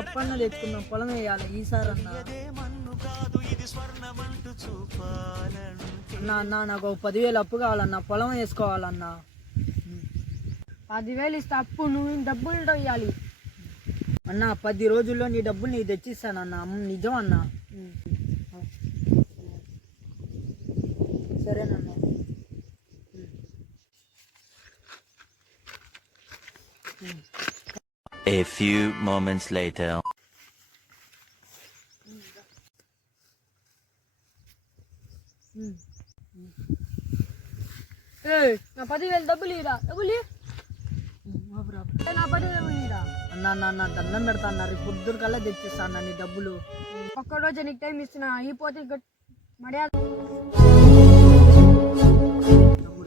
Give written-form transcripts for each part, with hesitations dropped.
అప్పన్న తెచ్చుకున్నాం, పొలం వేయాలి ఈసారి అన్న. అన్న నాకు 10,000 అప్పు కావాలన్నా, పొలం వేసుకోవాలన్నా. 10,000 ఇస్తే అప్పు, నువ్వు డబ్బులు ఇవ్వాలి అన్న. 10 రోజుల్లో నీ డబ్బులు నీకు తెచ్చిస్తానన్న, నిజం అన్న. సరేనన్న. A few moments later. నా 10,000 డబ్బులు ఇరా, డబ్బులు నా 10,000 ఇరా అన్న దండం పెడతా అన్న, రేపు పొద్దున కల్లా తెచ్చిస్తా అన్న నీ డబ్బులు. ఒక్కరోజు నీకు టైం ఇస్తున్నా, అయిపోతే మర్యాద.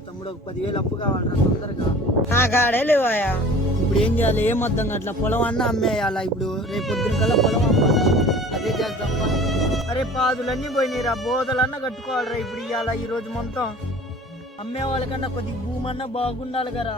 తమ్ముడు ఒక 10,000 అప్పు కావాలరా తొందరగా. నా కాడే లేవాయా. ఇప్పుడు ఏం చేయాలి, ఏం అర్థం అట్లా పొలం అన్న అమ్మేయాలా? ఇప్పుడు రేపు పొద్దున కల్లా పొలం అమ్మాలా? అదే చేద్దాం. అరే పాదులన్నీ పోయినాయిరా, బోధలన్నా కట్టుకోవాలరా ఇప్పుడు ఇవాళ ఈ రోజు మొత్తం. అమ్మే వాళ్ళకన్నా కొద్దిగా భూమి అన్నా బాగుండాలి కదా.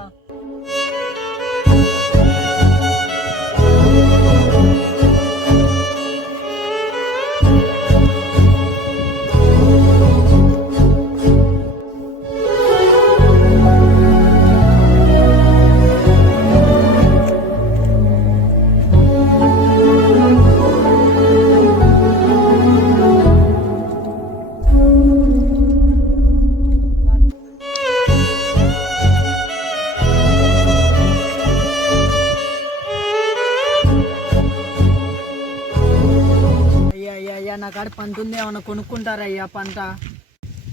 నా కాడ పంట ఉంది, ఏమన్నా కొనుక్కుంటారయ్యా పంట?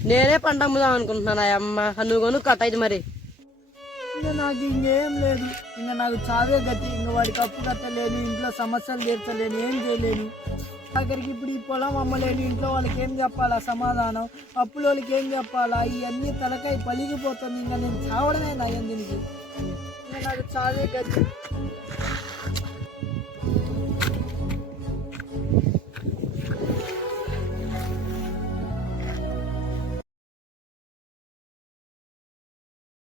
నేనే పంట అమ్ముదాం అనుకుంటున్నాను అమ్మ, నువ్వు కొనుక్కొట్టయితే మరి. ఇంకా నాకు ఇంకేం లేదు, ఇంకా నాకు చావే గతి. ఇంకా వాడికి అప్పు కట్టలేను, ఇంట్లో సమస్యలు తీర్చలేను, ఏం చేయలేను. ఆఖరికి ఇప్పుడు ఈ పొలం అమ్మలేను, ఇంట్లో వాళ్ళకి ఏం చెప్పాలా సమాధానం, అప్పుల వాళ్ళకి ఏం చెప్పాలా? ఇవన్నీ తలకాయ పలిగిపోతుంది. ఇంకా నేను చావడమే నయం దీనికి. ఇంకా నాకు చావే గతి.